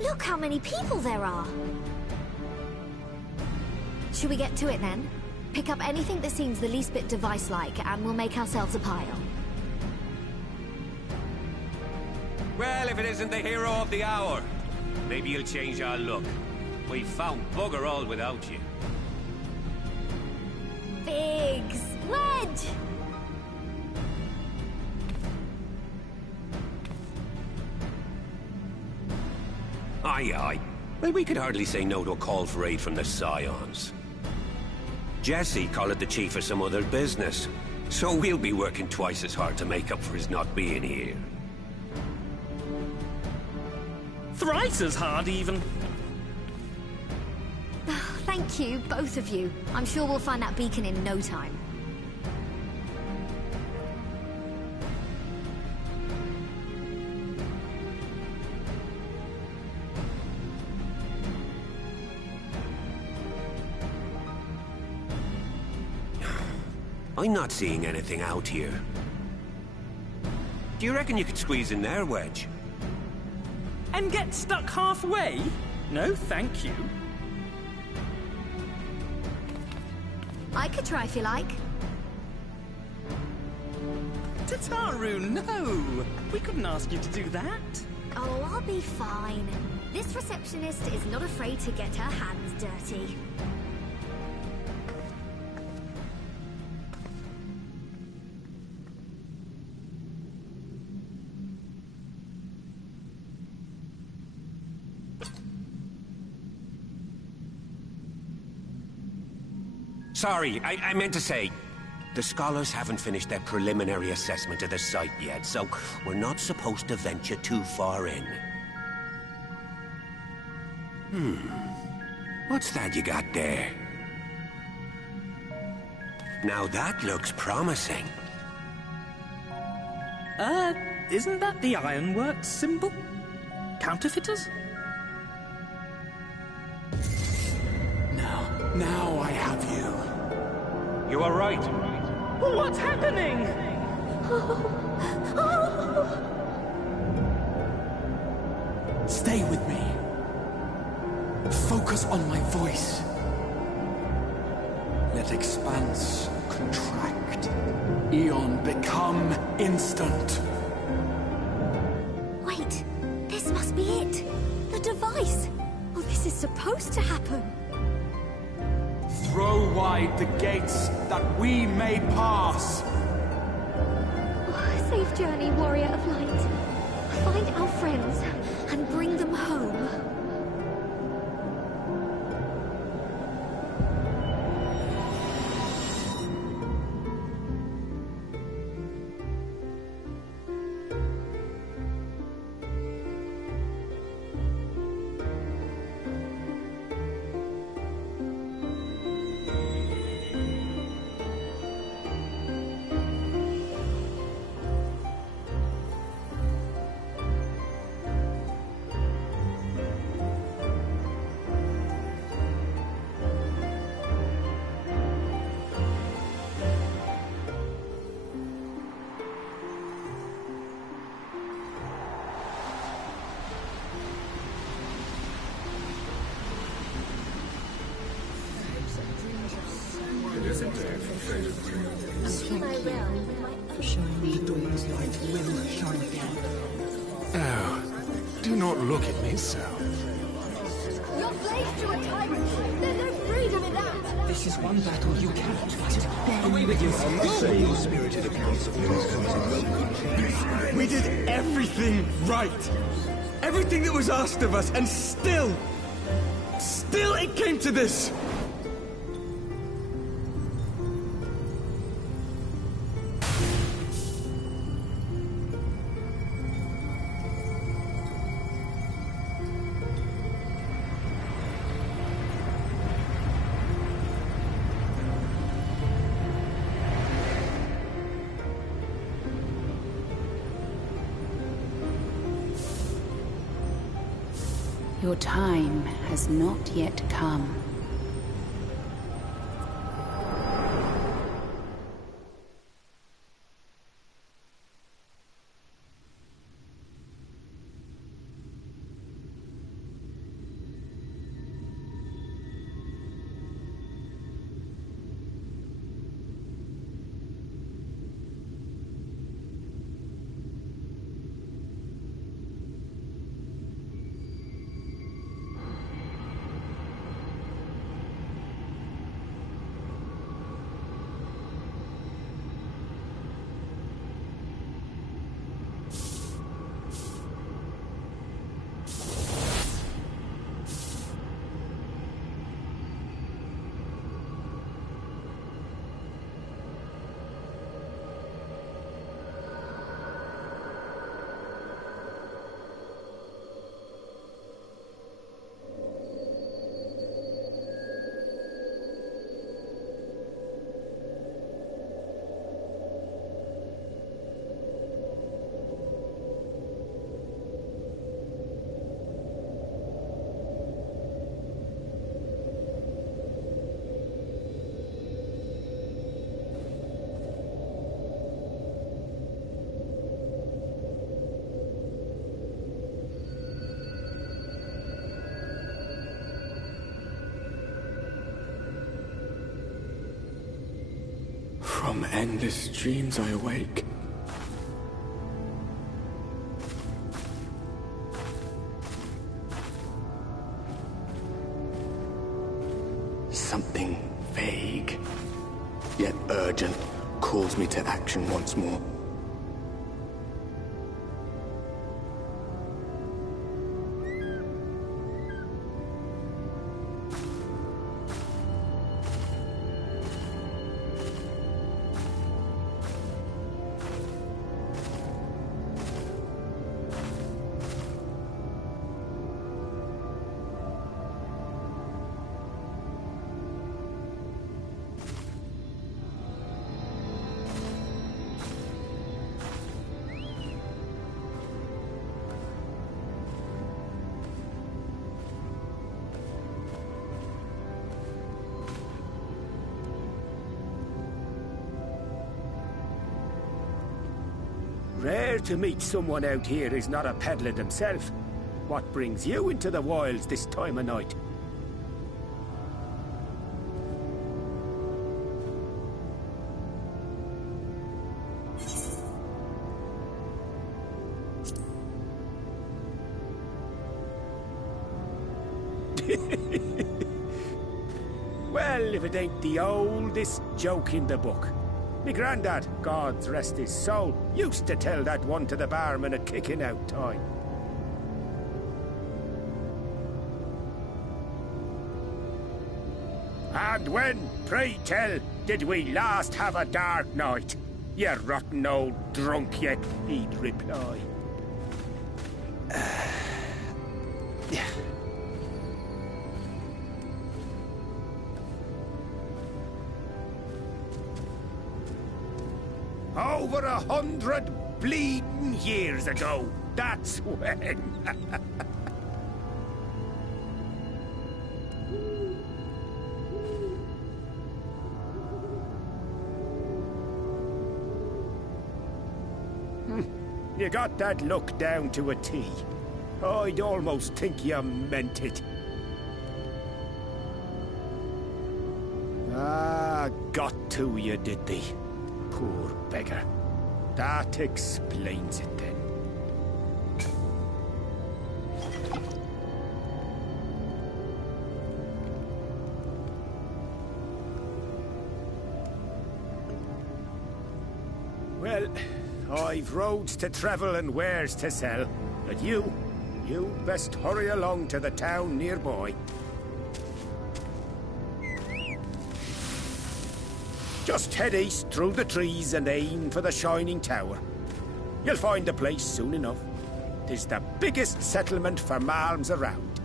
Look how many people there are! Should we get to it then? Pick up anything that seems the least bit device-like, and we'll make ourselves a pile. Well, if it isn't the hero of the hour, maybe you'll change our look. We've found bugger all without you. Biggs! Wedge! Aye, aye. Well, we could hardly say no to a call for aid from the Scions. Jesse called the chief of some other business, so we'll be working twice as hard to make up for his not being here. Thrice as hard, even. Thank you, both of you. I'm sure we'll find that beacon in no time. I'm not seeing anything out here. Do you reckon you could squeeze in there, Wedge? And get stuck halfway? No, thank you. I could try if you like. Tataru, no! We couldn't ask you to do that. Oh, I'll be fine. This receptionist is not afraid to get her hands dirty. Sorry, I meant to say, the scholars haven't finished their preliminary assessment of the site yet, so we're not supposed to venture too far in. What's that you got there? Now that looks promising. Isn't that the Ironworks symbol? Counterfeiters? Now I have you. You are right. What's happening? Stay with me. Focus on my voice. Let expanse contract. Eon become instant. Wait, this must be it. The device. Oh, this is supposed to happen. Throw wide the gates that we may pass. Oh, safe journey, warrior of light. Find our friends and bring them home. Oh, do not look at me so. Your slave to a tyrant. There's no freedom in that. This is one battle you cannot fight. Away with you. Spirited accounts of things. We did everything right. Everything that was asked of us, and still it came to this. Your time has not yet come. From endless dreams I awake. Something vague, yet urgent, calls me to action once more. Rare to meet someone out here who's not a peddler themselves. What brings you into the wilds this time of night? Well, if it ain't the oldest joke in the book. Me granddad, God rest his soul, used to tell that one to the barman at kicking out time. And when, pray tell, did we last have a dark night? You rotten old drunk, you, he'd reply. Yeah. Over 100 bleeding years ago, that's when. You got that look down to a T. I'd almost think you meant it. Ah, got to you, did they? Poor beggar. That explains it then. Well, I've roads to travel and wares to sell. But you best hurry along to the town nearby. Just head east through the trees and aim for the Shining Tower. You'll find the place soon enough. 'Tis the biggest settlement for malms around.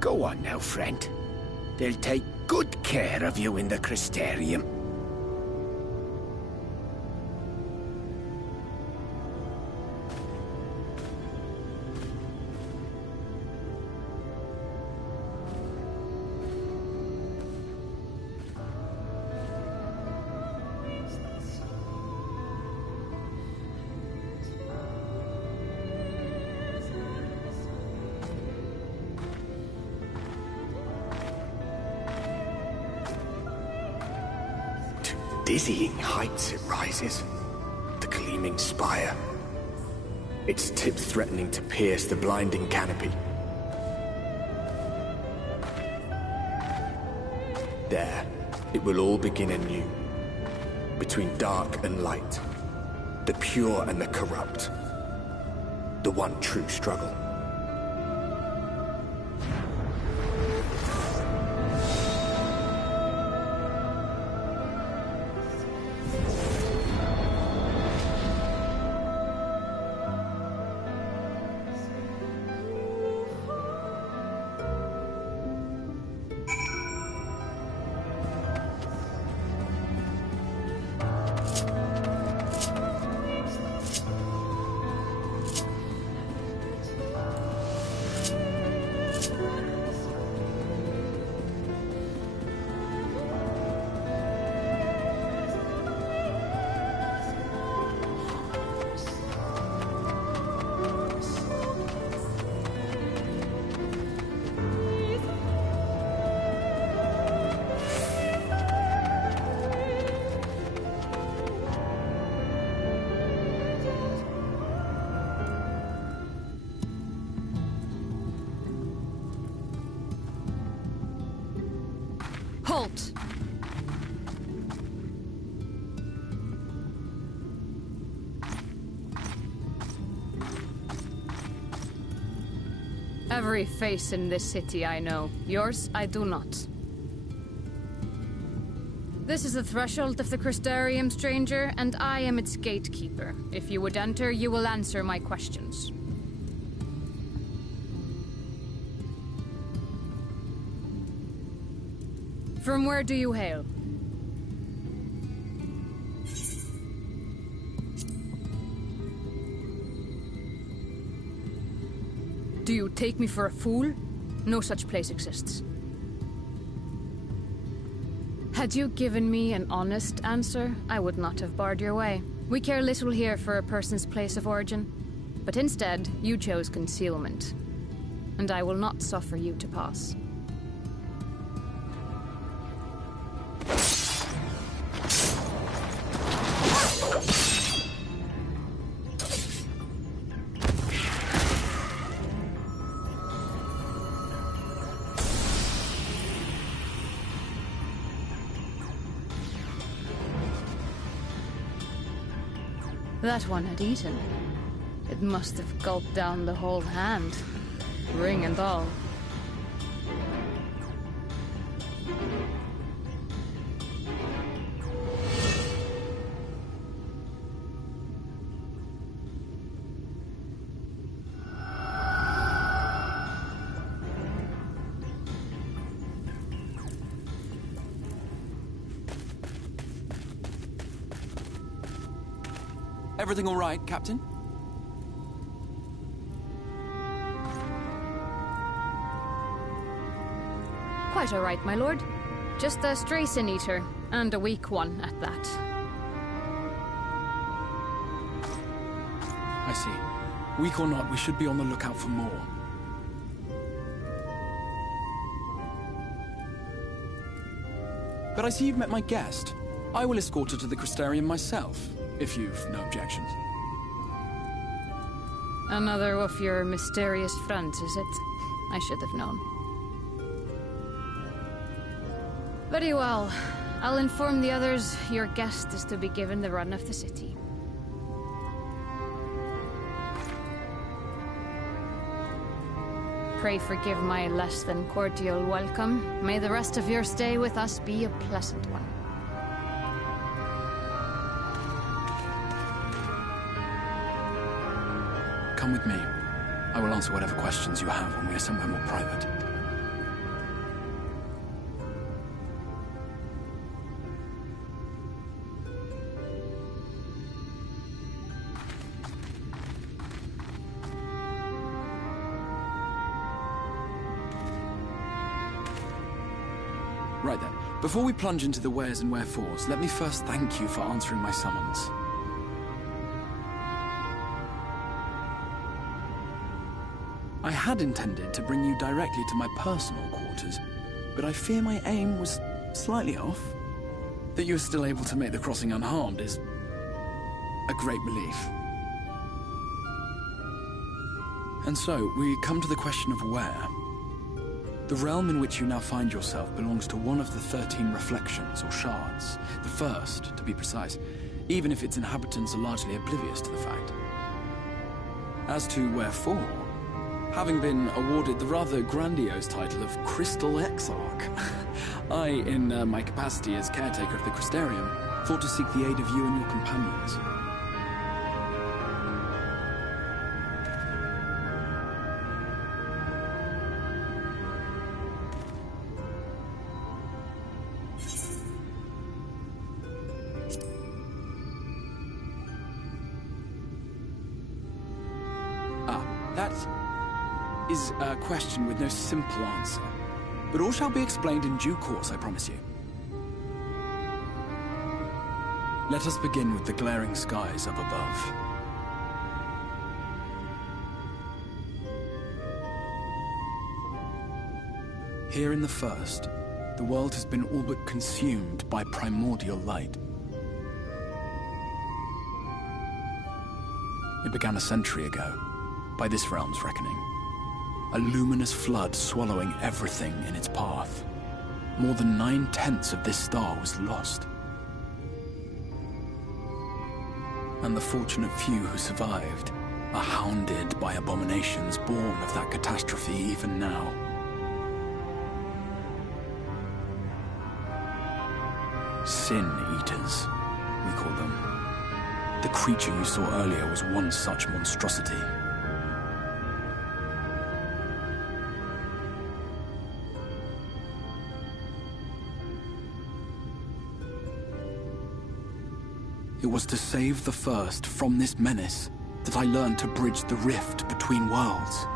Go on now, friend. They'll take good care of you in the Crystarium. Dizzying heights it rises, the gleaming spire. Its tip threatening to pierce the blinding canopy. There, it will all begin anew. Between dark and light, the pure and the corrupt. The one true struggle. Halt! Every face in this city I know. Yours, I do not. This is the threshold of the Crystarium, stranger, and I am its gatekeeper. If you would enter, you will answer my questions. From where do you hail? Do you take me for a fool? No such place exists. Had you given me an honest answer, I would not have barred your way. We care little here for a person's place of origin. But instead, you chose concealment. And I will not suffer you to pass. That one had eaten. It must have gulped down the whole hand, ring and all. Everything all right, Captain? Quite all right, my lord. Just a stray sin eater, and a weak one at that. I see. Weak or not, we should be on the lookout for more. But I see you've met my guest. I will escort her to the Crystarium myself, if you've no objections. Another of your mysterious friends, is it? I should have known. Very well. I'll inform the others your guest is to be given the run of the city. Pray forgive my less than cordial welcome. May the rest of your stay with us be a pleasant one. Come with me. I will answer whatever questions you have when we are somewhere more private. Right then, before we plunge into the wheres and wherefores, let me first thank you for answering my summons. I had intended to bring you directly to my personal quarters, but I fear my aim was slightly off. That you are still able to make the crossing unharmed is a great relief. And so, we come to the question of where. The realm in which you now find yourself belongs to one of the 13 reflections, or shards. The first, to be precise, even if its inhabitants are largely oblivious to the fact. As to wherefore, having been awarded the rather grandiose title of Crystal Exarch, I, in my capacity as caretaker of the Crystarium, thought to seek the aid of you and your companions. That is a question with no simple answer. But all shall be explained in due course, I promise you. Let us begin with the glaring skies up above. Here in the first, the world has been all but consumed by primordial light. It began a century ago, by this realm's reckoning. A luminous flood swallowing everything in its path. More than 9/10 of this star was lost. And the fortunate few who survived are hounded by abominations born of that catastrophe even now. Sin Eaters, we call them. The creature you saw earlier was one such monstrosity. It was to save the first from this menace that I learned to bridge the rift between worlds.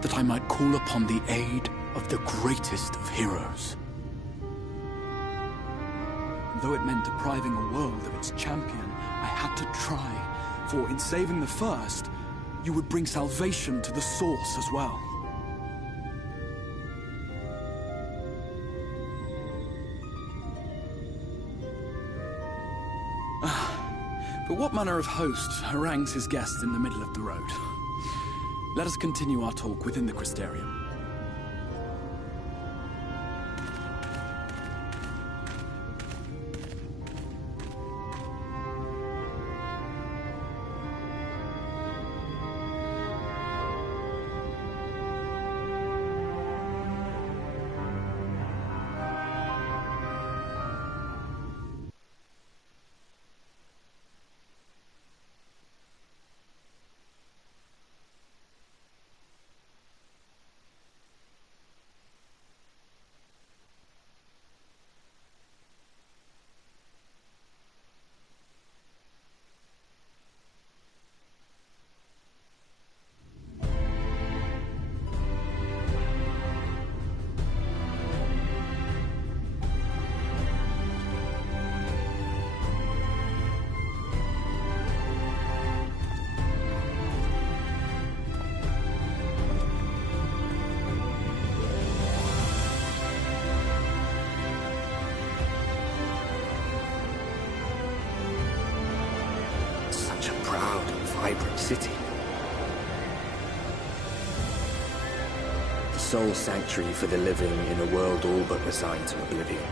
That I might call upon the aid of the greatest of heroes. Though it meant depriving a world of its champion, I had to try, for in saving the first, you would bring salvation to the source as well. But what manner of host harangues his guests in the middle of the road? Let us continue our talk within the Crystarium. Vibrant city. The sole sanctuary for the living in a world all but resigned to oblivion.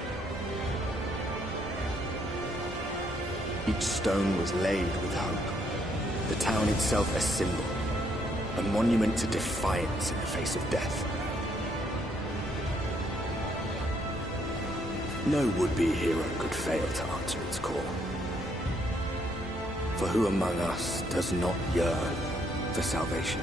Each stone was laid with hope. The town itself a symbol, a monument to defiance in the face of death. No would-be hero could fail to answer its call. For who among us does not yearn for salvation?